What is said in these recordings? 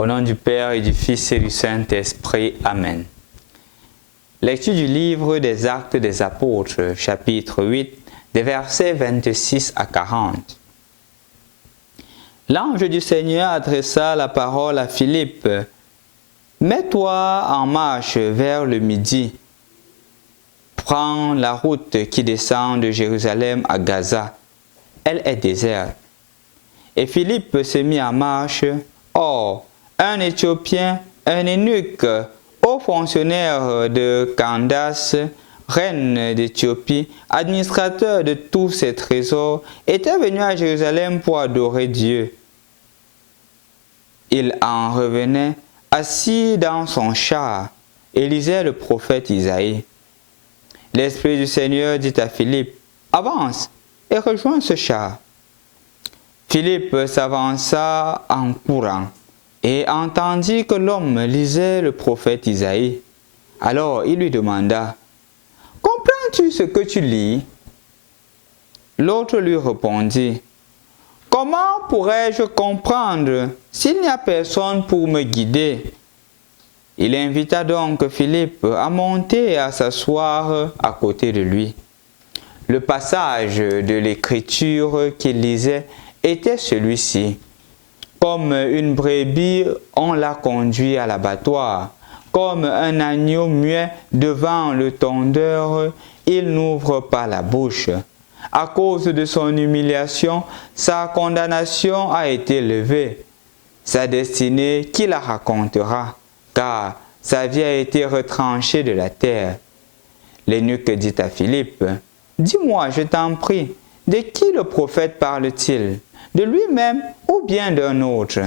Au nom du Père et du Fils et du Saint-Esprit. Amen. Lecture du livre des Actes des Apôtres, chapitre 8, des versets 26 à 40. L'ange du Seigneur adressa la parole à Philippe. « Mets-toi en marche vers le midi. Prends la route qui descend de Jérusalem à Gaza. Elle est déserte. » Et Philippe se mit en marche. Or, un Éthiopien, un eunuque, haut fonctionnaire de Candace, reine d'Éthiopie, administrateur de tous ses trésors, était venu à Jérusalem pour adorer Dieu. Il en revenait assis dans son char et lisait le prophète Isaïe. L'Esprit du Seigneur dit à Philippe, « Avance et rejoins ce char. » Philippe s'avança en courant et entendit que l'homme lisait le prophète Isaïe. Alors il lui demanda, « Comprends-tu ce que tu lis ?» L'autre lui répondit, « Comment pourrais-je comprendre s'il n'y a personne pour me guider ?» Il invita donc Philippe à monter et à s'asseoir à côté de lui. Le passage de l'Écriture qu'il lisait était celui-ci. Comme une brebis, on l'a conduit à l'abattoir. Comme un agneau muet devant le tondeur, il n'ouvre pas la bouche. À cause de son humiliation, sa condamnation a été levée. Sa destinée, qui la racontera? Car sa vie a été retranchée de la terre. L'eunuque dit à Philippe, « Dis-moi, je t'en prie, de qui le prophète parle-t-il? De lui-même ou bien d'un autre ?»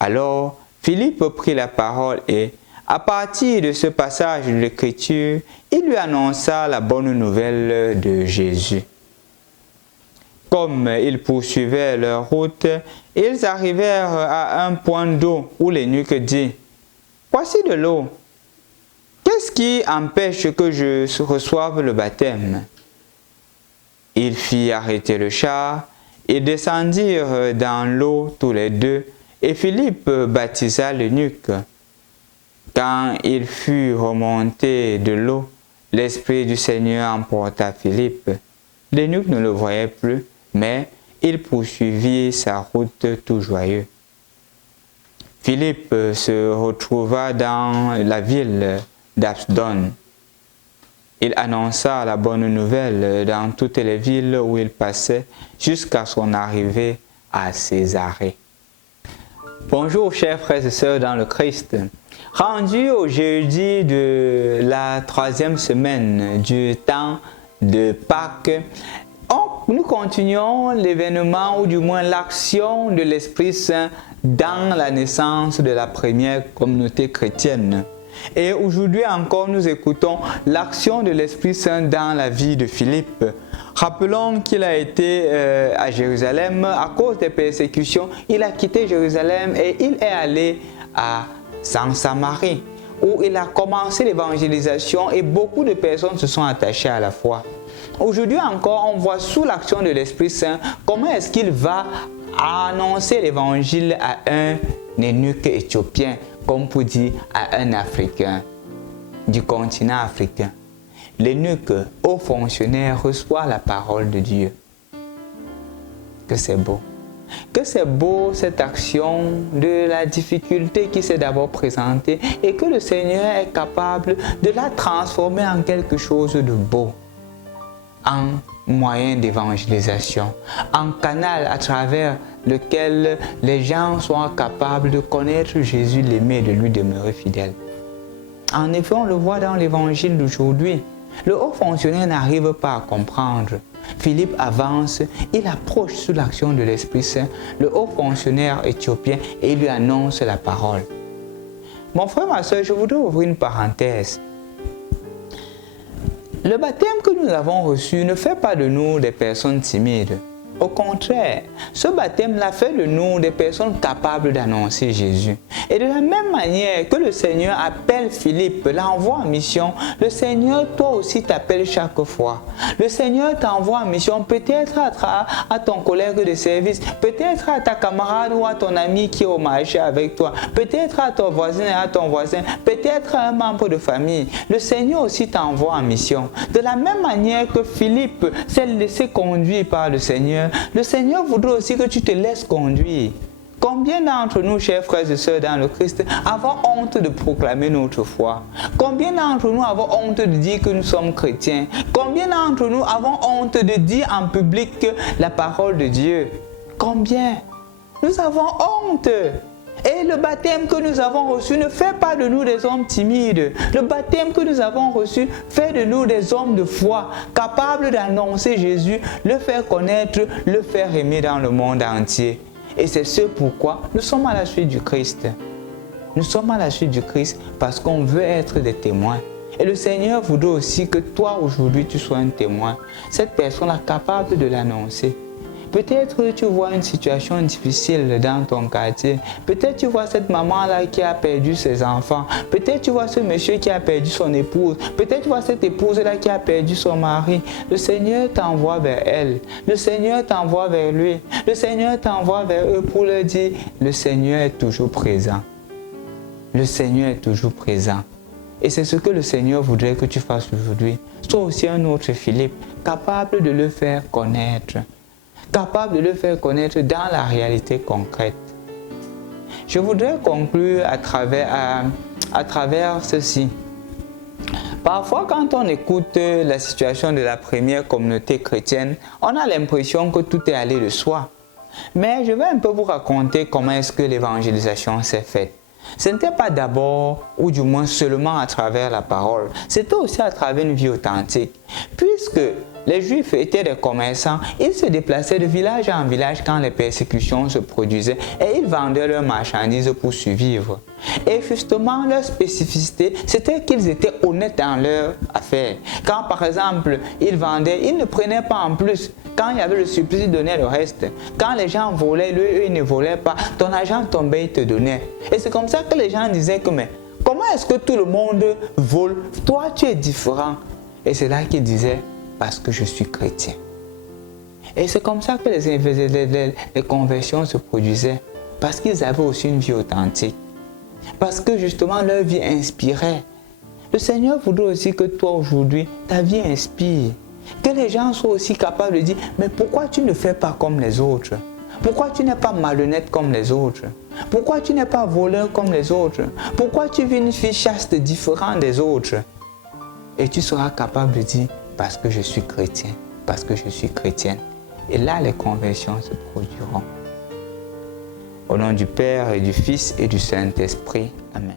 Alors Philippe prit la parole et, à partir de ce passage de l'Écriture, il lui annonça la bonne nouvelle de Jésus. Comme ils poursuivaient leur route, ils arrivèrent à un point d'eau où l'eunuque dit, « Voici de l'eau. Qu'est-ce qui empêche que je reçoive le baptême ?» Il fit arrêter le char. Ils descendirent dans l'eau tous les deux, et Philippe baptisa l'eunuque. Quand il fut remonté de l'eau, l'Esprit du Seigneur emporta Philippe. L'eunuque ne le voyait plus, mais il poursuivit sa route tout joyeux. Philippe se retrouva dans la ville d'Asdod. Il annonça la bonne nouvelle dans toutes les villes où il passait jusqu'à son arrivée à Césarée. Bonjour chers frères et sœurs dans le Christ. Rendu au jeudi de la 3e semaine du temps de Pâques, nous continuons l'événement ou du moins l'action de l'Esprit Saint dans la naissance de la première communauté chrétienne. Et aujourd'hui encore, nous écoutons l'action de l'Esprit Saint dans la vie de Philippe. Rappelons qu'il a été à Jérusalem à cause des persécutions. Il a quitté Jérusalem et il est allé en Samarie, où il a commencé l'évangélisation et beaucoup de personnes se sont attachées à la foi. Aujourd'hui encore, on voit sous l'action de l'Esprit Saint comment est-ce qu'il va annoncer l'évangile à un eunuque éthiopien, comme pour dire à un Africain du continent africain. L'eunuque, haut fonctionnaire, reçoit la parole de Dieu. Que c'est beau. Que c'est beau cette action de la difficulté qui s'est d'abord présentée et que le Seigneur est capable de la transformer en quelque chose de beau, en moyen d'évangélisation, en canal à travers lequel les gens sont capables de connaître Jésus l'aimé et de lui demeurer fidèle. En effet, on le voit dans l'évangile d'aujourd'hui. Le haut fonctionnaire n'arrive pas à comprendre. Philippe avance, il approche sous l'action de l'Esprit Saint le haut fonctionnaire éthiopien et il lui annonce la parole. Mon frère, ma soeur, je voudrais ouvrir une parenthèse. Le baptême que nous avons reçu ne fait pas de nous des personnes timides. Au contraire, ce baptême-là fait de nous des personnes capables d'annoncer Jésus. Et de la même manière que le Seigneur appelle Philippe, l'envoie en mission, le Seigneur, toi aussi, t'appelle chaque fois. Le Seigneur t'envoie en mission, peut-être à ton collègue de service, peut-être à ta camarade ou à ton ami qui est au marché avec toi, peut-être à ton voisin et à ton voisin, peut-être à un membre de famille. Le Seigneur aussi t'envoie en mission. De la même manière que Philippe s'est laissé conduire par le Seigneur voudrait aussi que tu te laisses conduire. Combien d'entre nous, chers frères et sœurs dans le Christ, avons honte de proclamer notre foi? Combien d'entre nous avons honte de dire que nous sommes chrétiens? Combien d'entre nous avons honte de dire en public la parole de Dieu? Combien? Nous avons honte. Et le baptême que nous avons reçu ne fait pas de nous des hommes timides. Le baptême que nous avons reçu fait de nous des hommes de foi, capables d'annoncer Jésus, le faire connaître, le faire aimer dans le monde entier. Et c'est ce pourquoi nous sommes à la suite du Christ. Nous sommes à la suite du Christ parce qu'on veut être des témoins. Et le Seigneur voudrait aussi que toi aujourd'hui tu sois un témoin. Cette personne-là capable de l'annoncer. Peut-être tu vois une situation difficile dans ton quartier. Peut-être tu vois cette maman-là qui a perdu ses enfants. Peut-être tu vois ce monsieur qui a perdu son épouse. Peut-être tu vois cette épouse-là qui a perdu son mari. Le Seigneur t'envoie vers elle. Le Seigneur t'envoie vers lui. Le Seigneur t'envoie vers eux pour leur dire, le Seigneur est toujours présent. Le Seigneur est toujours présent. Et c'est ce que le Seigneur voudrait que tu fasses aujourd'hui. Sois aussi un autre Philippe, capable de le faire connaître. Capable de le faire connaître dans la réalité concrète. Je voudrais conclure à travers ceci. Parfois, quand on écoute la situation de la première communauté chrétienne, on a l'impression que tout est allé de soi. Mais je vais un peu vous raconter comment est-ce que l'évangélisation s'est faite. Ce n'était pas d'abord, ou du moins seulement à travers la parole, c'était aussi à travers une vie authentique. Puisque les Juifs étaient des commerçants, ils se déplaçaient de village en village quand les persécutions se produisaient et ils vendaient leurs marchandises pour survivre. Et justement, leur spécificité, c'était qu'ils étaient honnêtes dans leur affaire. Quand par exemple, ils vendaient, ils ne prenaient pas en plus. Quand il y avait le surplus, ils donnaient le reste. Quand les gens volaient, eux, ils ne volaient pas. Ton argent tombait, ils te donnaient. Et c'est comme ça que les gens disaient que, mais comment est-ce que tout le monde vole? Toi, tu es différent. Et c'est là qu'ils disaient, parce que je suis chrétien. Et c'est comme ça que les conversions se produisaient. Parce qu'ils avaient aussi une vie authentique. Parce que justement, leur vie inspirait. Le Seigneur voudrait aussi que toi, aujourd'hui, ta vie inspire. Que les gens soient aussi capables de dire, mais pourquoi tu ne fais pas comme les autres? Pourquoi tu n'es pas malhonnête comme les autres? Pourquoi tu n'es pas voleur comme les autres? Pourquoi tu vis une vie chaste différente des autres? Et tu seras capable de dire, parce que je suis chrétien, parce que je suis chrétienne. Et là, les conversions se produiront. Au nom du Père et du Fils et du Saint-Esprit. Amen.